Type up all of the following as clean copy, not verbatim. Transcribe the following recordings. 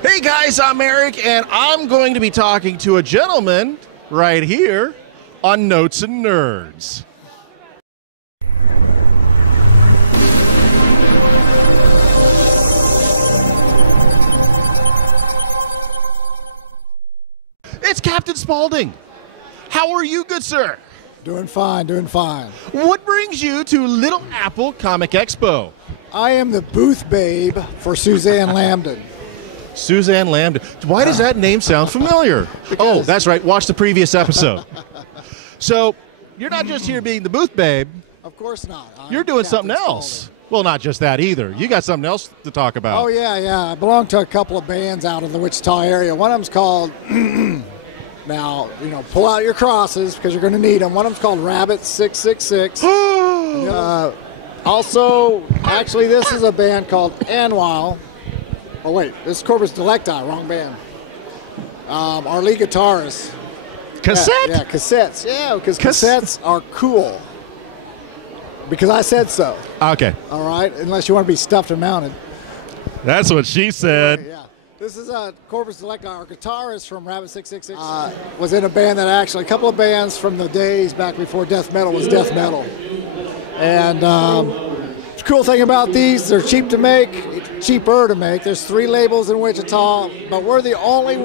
Hey guys, I'm Eric, and I'm going to be talking to a gentleman right here on Notes and Nerds. It's Captain Spaulding. How are you, good sir? Doing fine, doing fine. What brings you to Little Apple Comic Expo? I am the booth babe for Suzanne Lambden. Suzanne Lambden. Why does that name sound familiar? Oh, that's right. Watch the previous episode. So, you're not just here being the booth babe. Of course not. You're doing something else. Well, not just that either. You got something else to talk about. Oh, yeah. I belong to a couple of bands out of the Wichita area. One of them's called, now, pull out your crosses because you're going to need them. One of them's called Rabbit 666. Also, actually, this is a band called Anwile. Oh, wait, this is Corpus Delicti, wrong band. Our lead guitarist. Cassette? Yeah, cassettes. Yeah, because cassettes are cool. Because I said so. Okay. All right, unless you want to be stuffed and mounted. That's what she said. Yeah. This is Corpus Delicti. Our guitarist from Rabbit 666 was in a band that actually, a couple of bands from the days back before death metal was death metal. And the cool thing about these, they're cheap to make, cheaper to make. There's 3 labels in Wichita, but we're the only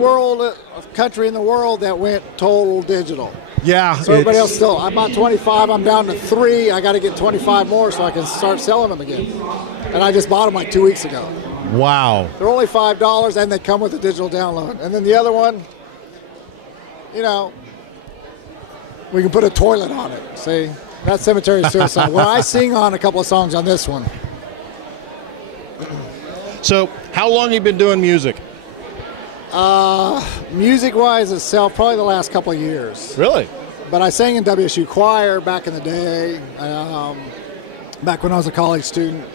country in the world that went total digital. Yeah. So everybody else still, I'm about 25, I'm down to 3. I got to get 25 more so I can start selling them again. And I just bought them like 2 weeks ago. Wow. They're only $5 and they come with a digital download. And then the other one, we can put a toilet on it, see? That's Cemetery Suicide. Well, I sing on a couple of songs on this one. So, how long have you been doing music? Music-wise itself, probably the last couple of years. Really? But I sang in WSU choir back in the day, back when I was a college student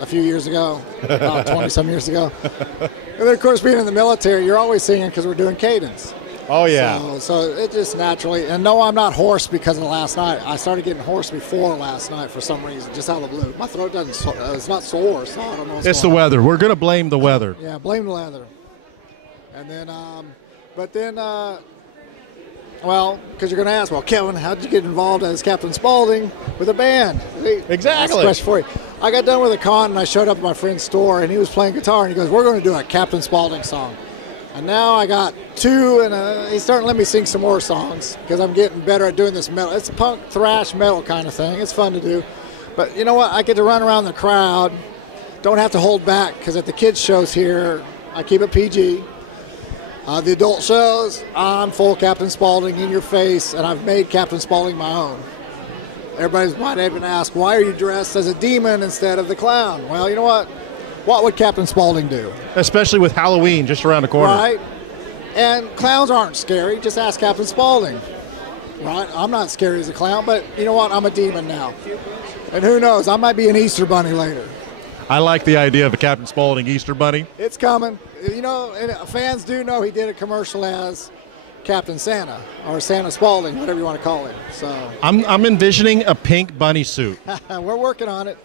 a few years ago, about 20-some years ago. And then, of course, being in the military, you're always singing because we're doing cadence. Oh, yeah. So it just naturally, and no, I'm not hoarse because of last night. I started getting hoarse before last night for some reason, just out of the blue. My throat it's not sore, so I don't know what's It's the weather. We're going to blame the weather. Yeah, blame the weather. And then, well, because you're going to ask, well, Kevin, how did you get involved as Captain Spaulding with a band? Exactly. That's a question for you. I got done with a con, and I showed up at my friend's store, and he was playing guitar, and he goes, we're going to do a Captain Spaulding song. And now I got 2, and he's starting to let me sing some more songs because I'm getting better at doing this metal. It's a punk, thrash, metal kind of thing. It's fun to do. But you know what? I get to run around the crowd. Don't have to hold back because at the kids' shows here, I keep it PG. The adult shows, I'm full Captain Spaulding in your face, and I've made Captain Spaulding my own. Everybody might even ask, why are you dressed as a demon instead of the clown? Well, you know what? What would Captain Spaulding do? Especially with Halloween just around the corner. Right. And clowns aren't scary. Just ask Captain Spaulding. Right? I'm not scary as a clown, but you know what? I'm a demon now. And who knows? I might be an Easter bunny later. I like the idea of a Captain Spaulding Easter bunny. It's coming. And fans do know he did a commercial as Captain Santa, or Santa Spaulding, whatever you want to call him. So I'm envisioning a pink bunny suit. We're working on it.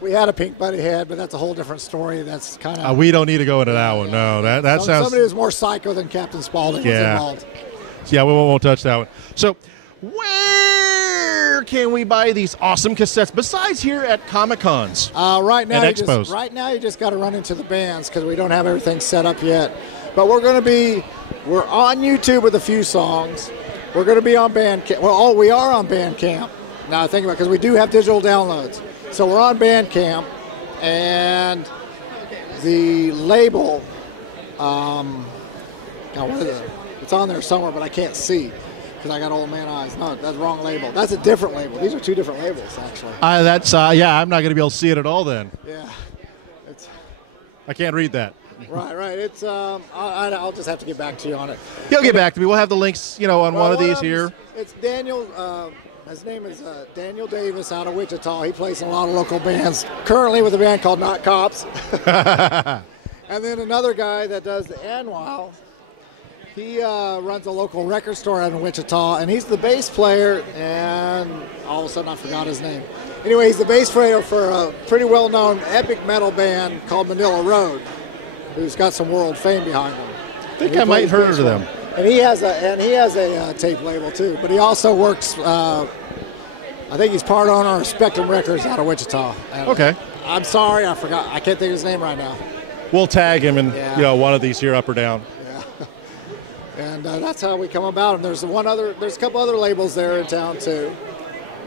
We had a pink bunny head, but that's a whole different story. That's kind of... we don't need to go into that one. No, that sounds... Somebody who's more psycho than Captain Spaulding was involved. Yeah, we won't touch that one. So, where can we buy these awesome cassettes besides here at Comic-Cons? Right now, expos. You just got to run into the bands because we don't have everything set up yet. But we're on YouTube with a few songs. We're going to be on Bandcamp. Well, we are on Bandcamp. Now I think about it because we do have digital downloads. So we're on Bandcamp, and the label, what is it? It's on there somewhere, but I can't see because I got old man eyes. No, that's the wrong label. That's a different label. These are 2 different labels, actually. I'm not going to be able to see it at all then. Yeah. I can't read that. Right. It's I'll just have to get back to you on it. You'll get back to me. We'll have the links, on one of these here. It's Daniel. His name is Daniel Davis out of Wichita. He plays in a lot of local bands. Currently with a band called Not Cops. And then another guy that does the Anwile. He runs a local record store out in Wichita, and he's the bass player, and all of a sudden I forgot his name. Anyway, he's the bass player for a pretty well-known epic metal band called Manila Road. who's got some world fame behind him. I think I might heard of them. And he has a tape label too, but he also works. I think he's part owner of Spectrum Records out of Wichita. And Okay. I'm sorry, I forgot. I can't think of his name right now. We'll tag him in Yeah. one of these here, up or down. Yeah. And that's how we come about. And there's a couple other labels there in town too.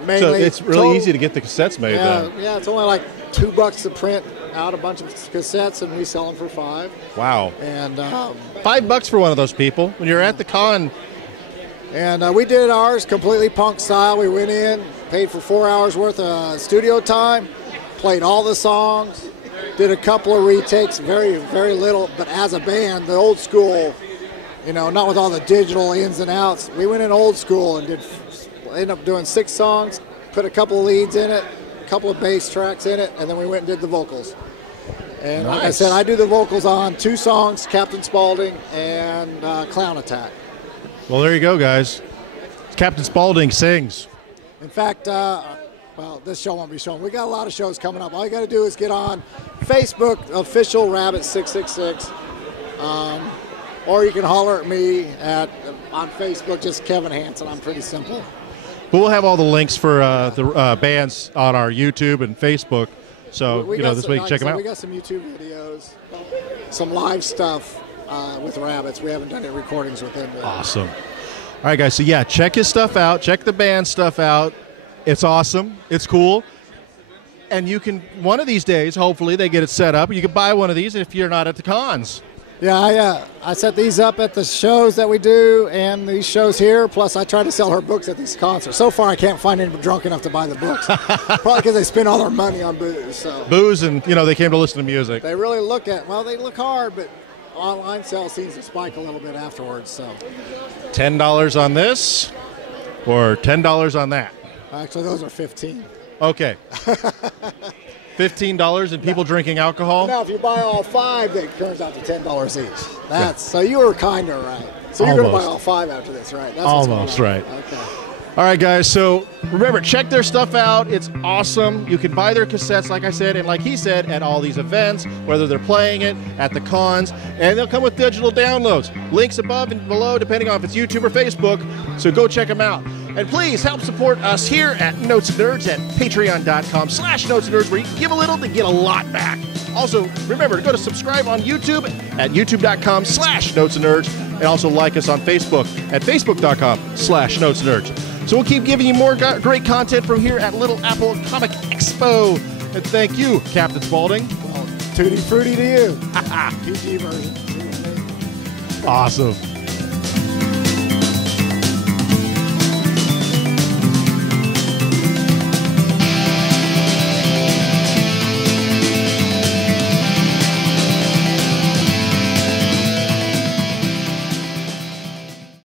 Mainly, So it's really easy to get the cassettes made then. Yeah, it's only like $2 to print out a bunch of cassettes, and we sell them for $5. Wow. And $5 for one of those people when you're at the con. And we did ours completely punk style. We went in, paid for 4 hours worth of studio time, played all the songs, did a couple of retakes, very, very little, but as a band, the old school, not with all the digital ins and outs. We went in old school and ended up doing 6 songs, put a couple of leads in it, a couple of bass tracks in it, and then we went and did the vocals. And like I said, I do the vocals on 2 songs, Captain Spaulding and Clown Attack. Well, there you go, guys. Captain Spaulding sings. In fact, this show won't be shown. We got a lot of shows coming up. All you got to do is get on Facebook, official Rabbit 666, or you can holler at me on Facebook, just Kevin Hansen. I'm pretty simple. But we'll have all the links for the bands on our YouTube and Facebook. So, this way you can check them out. We got some YouTube videos, some live stuff with Rabbits. We haven't done any recordings with them yet. Awesome. All right, guys. So, yeah, check his stuff out. Check the band stuff out. It's awesome. It's cool. And you can, one of these days, hopefully, they get it set up. You can buy one of these if you're not at the cons. Yeah, I set these up at the shows that we do and these shows here. Plus, I try to sell her books at these concerts. So far, I can't find anybody drunk enough to buy the books. Probably because they spend all their money on booze. So. Booze and, they came to listen to music. They really they look hard, but online sales seems to spike a little bit afterwards. So. $10 on this or $10 on that? Actually, those are $15. Okay. $15 and people drinking alcohol? Now, if you buy all 5, it turns out to $10 each. So you were kind of right. So you're going to buy all 5 after this, right? That's almost right. Okay. All right, guys. So remember, check their stuff out. It's awesome. You can buy their cassettes, like I said, and like he said, at all these events, whether they're playing it at the cons, and they'll come with digital downloads. Links above and below, depending on if it's YouTube or Facebook. So go check them out. And please help support us here at Notes Nerds at patreon.com/notesnerds, where you can give a little to get a lot back. Also, remember to go to subscribe on YouTube at youtube.com/notesnerds, and also like us on Facebook at facebook.com/notesnerds. So we'll keep giving you more great content from here at Little Apple Comic Expo. And thank you, Captain Spaulding. Well, tutti frutti to you. PG version. Awesome.